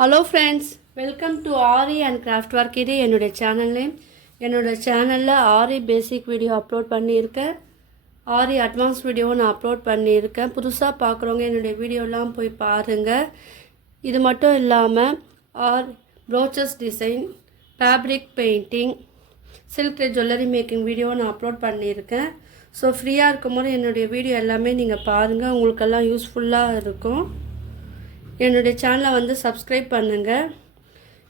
Hello friends, welcome to aari and craft work. இது என்னுடைய channel name. என்னோடய சேனலில் ஆரி பேசிக் வீடியோ அப்லோட் பண்ணியிருக்கேன், ஆரி அட்வான்ஸ் வீடியோவும் நான் அப்லோட் பண்ணியிருக்கேன். புதுசாக பார்க்குறவங்க என்னுடைய வீடியோலாம் போய் பாருங்கள். இது மட்டும் இல்லாமல் brooches design, fabric painting, silk thread jewellery making வீடியோவும் நான் அப்லோட் பண்ணியிருக்கேன். ஸோ ஃப்ரீயாக இருக்கும்போது என்னுடைய வீடியோ எல்லாமே நீங்கள் பாருங்கள், உங்களுக்கெல்லாம் யூஸ்ஃபுல்லாக இருக்கும். என்னுடைய சேனலை சப்ஸ்கிரைப் பண்ணுங்கள்,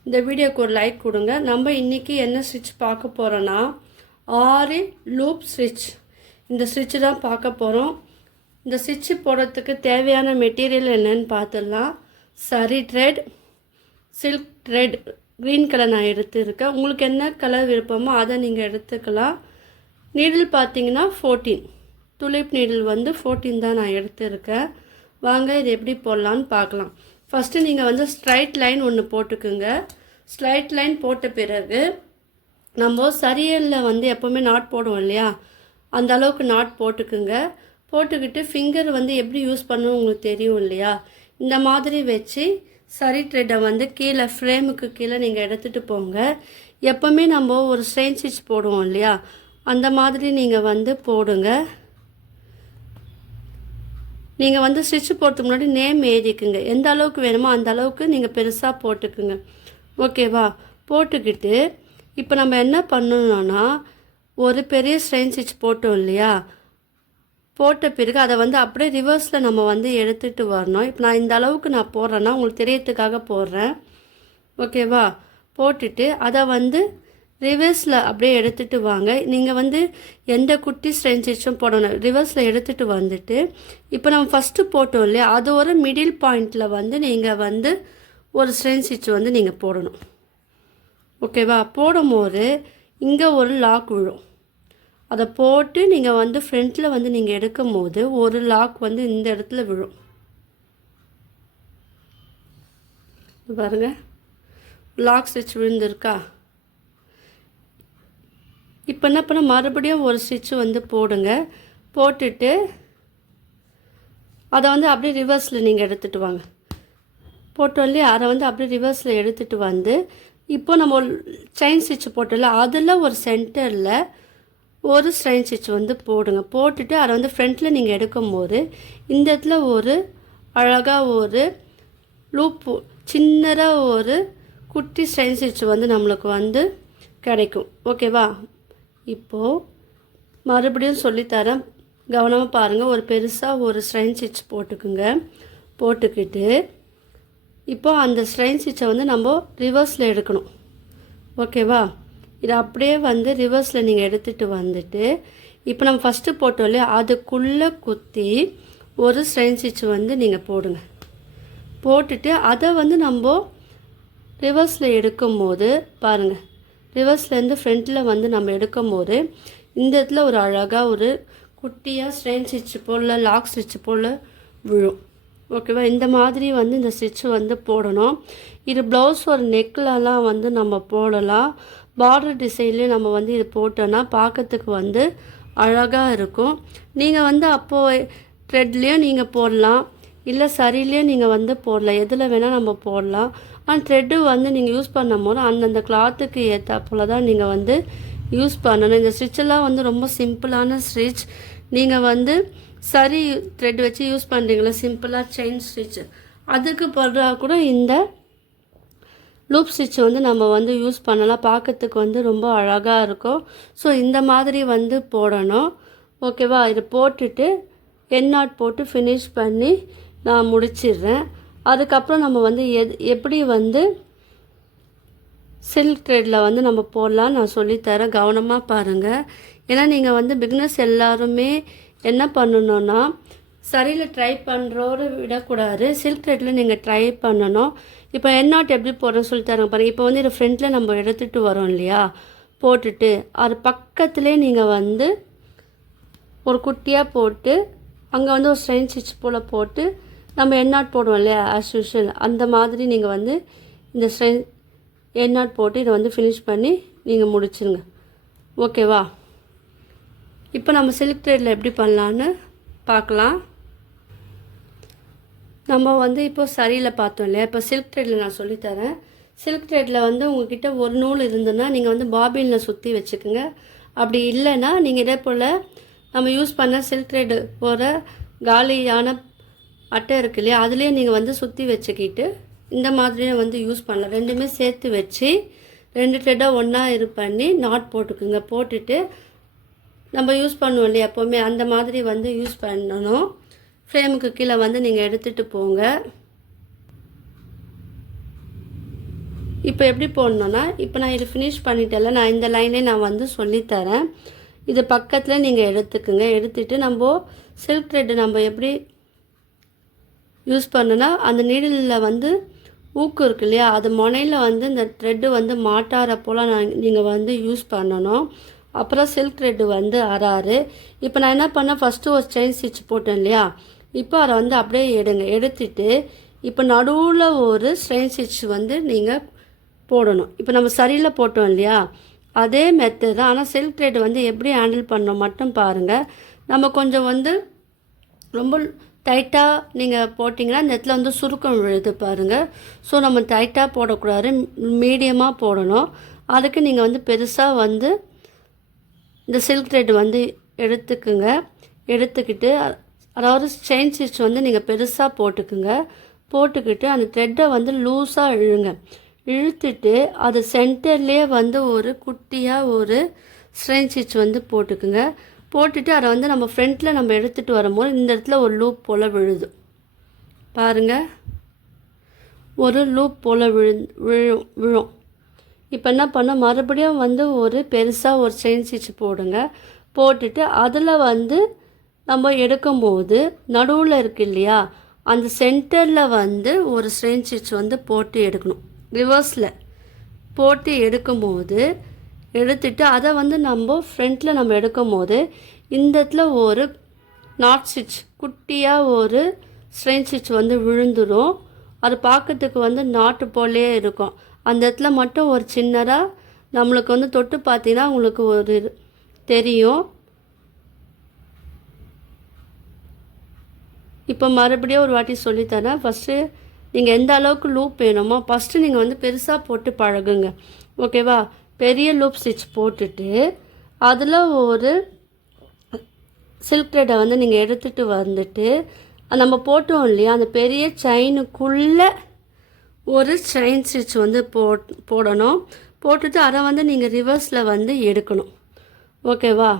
இந்த வீடியோக்கு ஒரு லைக் கொடுங்க. நம்ம இன்றைக்கி என்ன ஸ்டிச் பார்க்க போகிறோன்னா ஆரி லூப் ஸ்டிச். இந்த ஸ்டிச்சு தான் பார்க்க போகிறோம். இந்த ஸ்டிச்சு போடுறதுக்கு தேவையான மெட்டீரியல் என்னன்னு பார்த்துடலாம். சரி thread, silk thread, green colour நான் எடுத்துருக்கேன். உங்களுக்கு என்ன கலர் விருப்பமோ அதை நீங்கள் எடுத்துக்கலாம். நீடில் பார்த்தீங்கன்னா 14, துளிப் நீடில் 14 தான் நான் எடுத்துருக்கேன். வாங்க இது எப்படி போடலான்னு பார்க்கலாம். ஃபஸ்ட்டு நீங்கள் ஸ்ட்ரைட் லைன் ஒன்று போட்டுக்குங்க. ஸ்ட்ரைட் லைன் போட்ட பிறகு நம்ம சரியலில் எப்போவுமே நாட் போடுவோம் இல்லையா, அந்த அளவுக்கு நாட் போட்டுக்குங்க. போட்டுக்கிட்டு ஃபிங்கர் எப்படி யூஸ் பண்ணணும் உங்களுக்கு தெரியும் இல்லையா, இந்த மாதிரி வச்சு சரி த்ரெட்டை கீழே ஃப்ரேமுக்கு கீழே நீங்கள் எடுத்துகிட்டு போங்க. எப்போவுமே நம்ம ஒரு ஸ்ட்ரெயின் ஸ்டிச் போடுவோம் இல்லையா, அந்த மாதிரி நீங்கள் போடுங்க. நீங்கள் ஸ்டிச்சு போடுறதுக்கு முன்னாடி நேம் எழுதிக்குங்க. எந்த அளவுக்கு வேணுமோ அந்த அளவுக்கு நீங்கள் பெருசாக போட்டுக்குங்க. ஓகேவா? போட்டுக்கிட்டு இப்போ நம்ம என்ன பண்ணணும்னா, ஒரு பெரிய ஸ்ட்ரெயின் ஸ்டிச் போட்டோம் இல்லையா, போட்ட பிறகு அதை அப்படியே ரிவர்ஸில் நம்ம எடுத்துகிட்டு வரணும். இப்போ நான் இந்த அளவுக்கு நான் போடுறேன்னா உங்களுக்கு தெரியறதுக்காக போடுறேன். ஓகேவா? போட்டுட்டு அதை ரிவர்ஸில் அப்படியே எடுத்துகிட்டு வாங்க. நீங்கள் எந்த குட்டி ஸ்ட்ரெயின் ஸ்டிச்சும் போடணும். ரிவர்ஸில் எடுத்துகிட்டு வந்துட்டு இப்போ நம்ம ஃபஸ்ட்டு போட்டோம் இல்லையா, அது ஒரு மிடில் பாயிண்டில் நீங்கள் ஒரு ஸ்ட்ரெயின் ஸ்டிச் நீங்கள் போடணும். ஓகேவா? போடும்போது இங்கே ஒரு லாக் விழும். அதை போட்டு நீங்கள் ஃப்ரண்ட்டில் நீங்கள் எடுக்கும் போது ஒரு லாக் இந்த இடத்துல விழும். பாருங்கள், லாக் ஸ்டிச் விழுந்திருக்கா. இப்போ என்ன பண்ண, மறுபடியும் ஒரு ஸ்டிச்சு போடுங்க. போட்டுட்டு அதை அப்படியே ரிவர்ஸில் நீங்கள் எடுத்துகிட்டு வாங்க. போட்டோம் இல்லையா, அதை அப்படியே ரிவர்ஸில் எடுத்துகிட்டு இப்போ நம்ம செயின் ஸ்டிச்சு போட்டோம்ல, அதில் ஒரு சென்டரில் ஒரு ஸ்ட்ரெயின் ஸ்டிச் போடுங்க. போட்டுட்டு அதை ஃப்ரண்ட்டில் நீங்கள் எடுக்கும் போது இந்த இடத்துல ஒரு அழகாக ஒரு லூப், சின்னதாக ஒரு குட்டி ஸ்ட்ரெயின் ஸ்டிச் நம்மளுக்கு கிடைக்கும். ஓகேவா? இப்போது மறுபடியும் சொல்லித்தரேன், கவனமாக பாருங்கள். ஒரு பெருசாக ஒரு ஸ்ட்ரெயின் ஸ்டிச் போட்டுக்குங்க. போட்டுக்கிட்டு இப்போது அந்த ஸ்ட்ரெயின் ஸ்டிச்சை நம்ம ரிவர்ஸில் எடுக்கணும். ஓகேவா? இதை அப்படியே ரிவர்ஸில் நீங்கள் எடுத்துகிட்டு வந்துட்டு இப்போ நம்ம ஃபஸ்ட்டு போட்டோம் இல்லையா, அதுக்குள்ளே குத்தி ஒரு ஸ்ட்ரெயின் ஸ்டிச் நீங்கள் போடுங்க. போட்டுட்டு அதை நம்ம ரிவர்ஸில் எடுக்கும் போது பாருங்கள், ரிவர்ஸ்லேருந்து ஃப்ரண்ட்டில் நம்ம எடுக்கும் போது இந்த இடத்துல ஒரு அழகாக ஒரு குட்டியாக ஸ்ட்ரெயின் ஸ்டிச் போல் லாக் ஸ்டிச் போல் விழும். ஓகேவா? இந்த மாதிரி இந்த ஸ்டிச்சு போடணும். இது ப்ளவுஸ் ஒரு நெக்லலாம் நம்ம போடலாம். பார்டர் டிசைன்லேயே நம்ம இது போட்டோன்னா பார்க்கறதுக்கு அழகாக இருக்கும். நீங்கள் அப்போது த்ரெட்லேயும் நீங்கள் போடலாம், இல்லை சரிலேயும் நீங்கள் போடலாம், எதில் வேணால் நம்ம போடலாம். ஆனால் த்ரெட்டு நீங்கள் யூஸ் பண்ணும் போது அந்தந்த கிளாத்துக்கு ஏற்றாப்புல தான் நீங்கள் யூஸ் பண்ணணும். இந்த ஸ்டிச்செல்லாம் ரொம்ப சிம்பிளான ஸ்டிச். நீங்கள் சரி த்ரெட் வச்சு யூஸ் பண்ணுறீங்களா, சிம்பிளாக செயின் ஸ்டிச், அதுக்கு பதிலாக கூட இந்த லூப் ஸ்டிச் நம்ம யூஸ் பண்ணலாம். பார்க்கறதுக்கு ரொம்ப அழகாக இருக்கும். ஸோ இந்த மாதிரி போடணும். ஓகேவா? இது போட்டுட்டு என் நாட் போட்டு ஃபினிஷ் பண்ணி நான் முடிச்சிடுறேன். அதுக்கப்புறம் நம்ம எப்படி சில்க் த்ரெட்டில் நம்ம போடலாம் நான் சொல்லித்தரேன், கவனமாக பாருங்கள். ஏன்னா நீங்கள் பிகினர்ஸ் எல்லாருமே என்ன பண்ணணுன்னா, சரியில் ட்ரை பண்ணுறோடு விடக்கூடாது, சில்க் த்ரெட்டில் நீங்கள் ட்ரை பண்ணணும். இப்போ என் நாட் எப்படி போடுறேன்னு சொல்லித்தரேன் பாருங்கள். இப்போ இது ஃப்ரண்ட்டில் நம்ம எடுத்துகிட்டு வரோம் இல்லையா, போட்டுட்டு அது பக்கத்துலேயே நீங்கள் ஒரு குட்டியாக போட்டு அங்கே ஒரு ஸ்ட்ரெயின் ஸ்டிச் போல் போட்டு நம்ம என் நாட் போடுவோம் இல்லையா, ஆஸ் யூஷுவல் அந்த மாதிரி நீங்கள் இந்த ஸ்ட்ரெயின் என் நாட் போட்டு இதை ஃபினிஷ் பண்ணி நீங்கள் முடிச்சுருங்க. ஓகேவா? இப்போ நம்ம சில்க் த்ரெட்டில் எப்படி பண்ணலான்னு பார்க்கலாம். நம்ம வந்து இப்போ சரியில் பார்த்தோம் இல்லையா, இப்போ சில்க் த்ரெட்டில் நான் சொல்லித்தரேன். சில்க் த்ரெட்டில் வந்து உங்ககிட்ட ஒரு நூல் இருந்ததுன்னா நீங்கள் வந்து பாபினில் சுற்றி வச்சுக்கோங்க. அப்படி இல்லைன்னா நீங்கள் இதே போல் நம்ம யூஸ் பண்ண சில்க் த்ரெட்டு போகிற காலியான அட்டை இருக்கு இல்லையா, அதுலேயே நீங்கள் வந்து சுற்றி வச்சுக்கிட்டு இந்த மாதிரியும் வந்து யூஸ் பண்ணலாம். ரெண்டுமே சேர்த்து வச்சு 2 த்ரெட்டாக ஒன்றா இது பண்ணி நாட் போட்டுக்குங்க. போட்டுட்டு நம்ம யூஸ் பண்ணுவோம் இல்லையா எப்போவுமே, அந்த மாதிரி வந்து யூஸ் பண்ணணும். ஃப்ரேமுக்கு கீழே வந்து நீங்கள் எடுத்துகிட்டு போங்க. இப்போ எப்படி போடணுன்னா, இப்போ நான் இது ஃபினிஷ் பண்ணிட்டேன்ல, நான் இந்த லைனே நான் வந்து சொல்லித்தரேன். இது பக்கத்தில் நீங்கள் எடுத்துக்குங்க. எடுத்துகிட்டு நம்ம சில்க் த்ரெட்டு நம்ம எப்படி யூஸ் பண்ணுனா, அந்த நீடிலில் வந்து ஊக்கு இருக்கு இல்லையா, அது முனையில் வந்து இந்த த்ரெட்டு வந்து மாட்டார போல் நீங்கள் வந்து யூஸ் பண்ணணும். அப்புறம் சில்க் த்ரெட்டு வந்து அறாறு. இப்போ நான் என்ன பண்ணேன், ஃபஸ்ட்டு ஒரு செயின் ஸ்டிச் போட்டேன் இல்லையா, இப்போ அதை வந்து அப்படியே எடுங்க. எடுத்துட்டு இப்போ நடுவில் ஒரு ஸ்ட்ரெயின் ஸ்டிச் வந்து நீங்கள் போடணும். இப்போ நம்ம சரியில் போட்டோம் இல்லையா, அதே மெத்தட் தான். ஆனால் சில்க் த்ரெட் வந்து எப்படி ஹேண்டில் பண்ணோம் மட்டும் பாருங்கள். நம்ம கொஞ்சம் வந்து ரொம்ப டைட்டாக நீங்கள் போட்டிங்கன்னா இந்த இடத்துல வந்து சுருக்கம் விழுது பாருங்கள். ஸோ நம்ம டைட்டாக போடக்கூடாது, மீடியமாக போடணும். அதுக்கு நீங்கள் வந்து பெருசாக வந்து இந்த சில்க் த்ரெட் வந்து எடுத்துக்குங்க. எடுத்துக்கிட்டு அதாவது செயின் ஸ்டிச் வந்து நீங்கள் பெருசாக போட்டுக்குங்க. போட்டுக்கிட்டு அந்த த்ரெட்டை வந்து லூஸாக இழுங்க. இழுத்துட்டு அது சென்டர்லேயே வந்து ஒரு குட்டியாக ஒரு ஸ்ட்ரெயின் ஸ்டிச் வந்து போட்டுக்குங்க. போட்டுட்டு அதை வந்து நம்ம ஃப்ரண்ட்டில் நம்ம எடுத்துகிட்டு வரும்போது இந்த இடத்துல ஒரு லூப் போல் விழுது பாருங்கள். ஒரு லூப் போல் விழும். இப்போ என்ன பண்ண, மறுபடியும் வந்து ஒரு பெருசாக ஒரு செயின் ஸ்டிச் போடுங்க. போட்டுட்டு அதில் வந்து நம்ம எடுக்கும்போது நடுவில் இருக்கு இல்லையா, அந்த சென்டரில் வந்து ஒரு ஸ்ட்ரெயின் ஸ்டிச் வந்து போட்டு எடுக்கணும். ரிவர்ஸில் போட்டு எடுக்கும்போது எடுத்துட்டு அதை வந்து நம்ம ஃப்ரண்ட்டில் நம்ம எடுக்கும் போது இந்த இடத்துல ஒரு நாட் ஸ்டிச் குட்டியாக ஒரு ஸ்ட்ரெயின் ஸ்டிச் வந்து விழுந்துடும். அது பார்க்கறதுக்கு வந்து நாட்டு போலே இருக்கும். அந்த இடத்துல மட்டும் ஒரு சின்னதாக நம்மளுக்கு வந்து தொட்டு பார்த்தீங்கன்னா உங்களுக்கு ஒரு தெரியும். இப்போ மறுபடியும் ஒரு வாட்டி சொல்லித்தரேன். ஃபஸ்ட்டு நீங்கள் எந்த அளவுக்கு லூப் வேணுமோ ஃபஸ்ட்டு நீங்கள் வந்து பெருசாக போட்டு பழகுங்க, ஓகேவா. பெரிய லூப் ஸ்டிச் போட்டுட்டு அதில் ஒரு சில்க் த்ரெட்டை வந்து நீங்கள் எடுத்துகிட்டு வந்துட்டு நம்ம போட்டோம் இல்லையா, அந்த பெரிய செயினுக்குள்ளே ஒரு செயின் ஸ்டிச் வந்து போடணும். போட்டுட்டு அதை வந்து நீங்கள் ரிவர்ஸில் வந்து எடுக்கணும், ஓகேவா.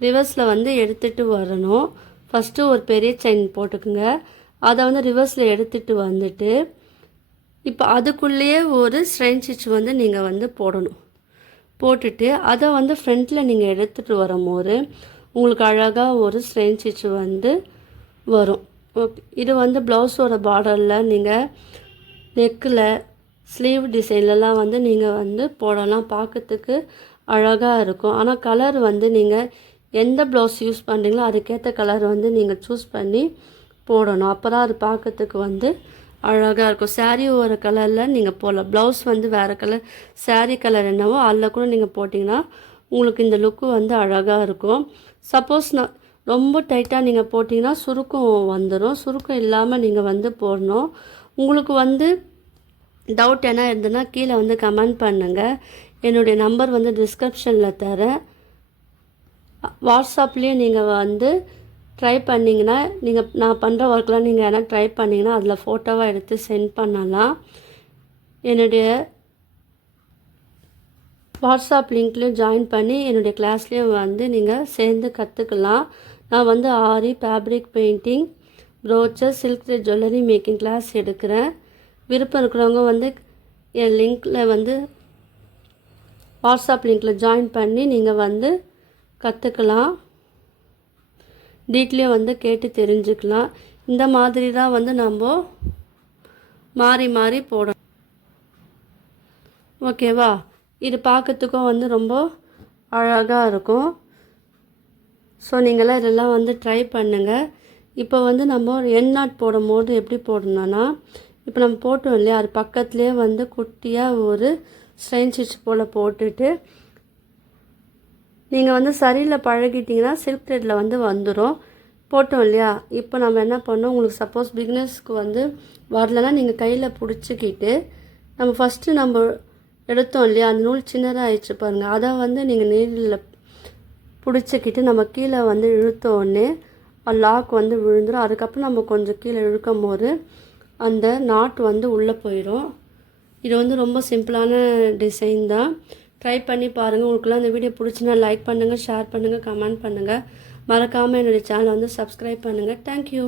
ரிவர்ஸில் வந்து எடுத்துகிட்டு வரணும். ஃபஸ்ட்டு ஒரு பெரிய செயின் போட்டுக்குங்க. அதை வந்து ரிவர்ஸில் எடுத்துகிட்டு வந்துட்டு இப்போ அதுக்குள்ளேயே ஒரு ஸ்ட்ரெயின் ஸ்டிச் வந்து நீங்கள் வந்து போடணும். போட்டுட்டு அதை வந்து ஃப்ரண்ட்டில் நீங்கள் எடுத்துகிட்டு வரும்போது உங்களுக்கு அழகாக ஒரு ஸ்ட்ரெயின் ஸ்டிச் வந்து வரும். ஓகே, இது வந்து ப்ளவுஸோட பார்டரில் நீங்கள் நெக்கில் ஸ்லீவ் டிசைன்லலாம் வந்து நீங்கள் வந்து போடலாம். பார்க்கறதுக்கு அழகாக இருக்கும். ஆனால் கலர் வந்து நீங்கள் எந்த ப்ளவுஸ் யூஸ் பண்ணுறீங்களோ அதுக்கேற்ற கலர் வந்து நீங்கள் சூஸ் பண்ணி போடணும். அப்போ தான் அது பார்க்கறதுக்கு வந்து அழகாக இருக்கும். சாரீ ஒரு கலரில் நீங்கள் போடலாம், ப்ளவுஸ் வந்து வேறு கலர், சாரீ கலர் என்னவோ அதில் கூட நீங்கள் போட்டிங்கன்னா உங்களுக்கு இந்த லுக்கு வந்து அழகாக இருக்கும். சப்போஸ் நான் ரொம்ப டைட்டாக நீங்கள் போட்டிங்கன்னா சுருக்கம் வந்துடும். சுருக்கம் இல்லாமல் நீங்கள் வந்து போடணும். உங்களுக்கு வந்து டவுட் என்ன இருந்ததுன்னா கீழே வந்து கமெண்ட் பண்ணுங்கள். என்னுடைய நம்பர் வந்து டிஸ்கிரிப்ஷனில் தரேன். வாட்ஸ்அப்லேயும் நீங்கள் வந்து ட்ரை பண்ணிங்கன்னா நான் பண்ணுற ஒர்க்கெலாம் நீங்கள் எதனா ட்ரை பண்ணிங்கன்னா அதில் ஃபோட்டோவாக எடுத்து சென்ட் பண்ணலாம். என்னுடைய வாட்ஸ்அப் லிங்க்லேயும் ஜாயின் பண்ணி என்னுடைய கிளாஸ்லேயும் வந்து நீங்கள் சேர்ந்து கற்றுக்கலாம். நான் வந்து aari, fabric painting, brooch, silk thread jewellery making class எடுக்கிறேன். விருப்பம் இருக்கிறவங்க வந்து என் லிங்க்கில் வந்து வாட்ஸ்அப் லிங்க்கில் ஜாயின் பண்ணி நீங்கள் வந்து கற்றுக்கலாம். டீட்டெயிலும் வந்து கேட்டு தெரிஞ்சுக்கலாம். இந்த மாதிரி தான் வந்து நம்ம மாறி மாறி போடணும், ஓகேவா. இது பார்க்கறதுக்கும் வந்து ரொம்ப அழகாக இருக்கும். ஸோ நீங்களாம் இதெல்லாம் வந்து ட்ரை பண்ணுங்கள். இப்போ வந்து நம்ம என் நாட் போடும் போது எப்படி போடணும்னா, இப்போ நம்ம போட்டோம் இல்லையா, அது பக்கத்துலேயே வந்து குட்டியாக ஒரு ஸ்ட்ரெயின் ஸ்டிச் போல் போட்டுட்டு நீங்கள் வந்து சரியில் பழகிட்டிங்கன்னா சில்க் த்ரெட்டில் வந்து வந்துடும். போட்டோம் இல்லையா? இப்போ நம்ம என்ன பண்ணோம், உங்களுக்கு சப்போஸ் பிகினர்ஸ்க்கு வந்து வரலன்னா நீங்கள் கையில் பிடிச்சிக்கிட்டு நம்ம ஃபஸ்ட்டு நம்ம எடுத்தோம் இல்லையா, அந்த நூல் சின்னதாக ஆயிடுச்சு பாருங்கள், அதை வந்து நீங்கள் நீரில் பிடிச்சிக்கிட்டு நம்ம கீழே வந்து இழுத்தோடனே லாக் வந்து விழுந்துடும். அதுக்கப்புறம் நம்ம கொஞ்சம் கீழே இழுக்கும் போது அந்த நாட் வந்து உள்ளே போயிடும். இது வந்து ரொம்ப சிம்பிளான டிசைன் தான். ட்ரை பண்ணி பாருங்கள். உங்களுக்குலாம் இந்த வீடியோ பிடிச்சினா லைக் பண்ணுங்கள், ஷேர் பண்ணுங்கள், கமெண்ட் பண்ணுங்கள். மறக்காமல் என்னுடைய சேனலை வந்து சப்ஸ்கிரைப் பண்ணுங்கள். தேங்க்யூ.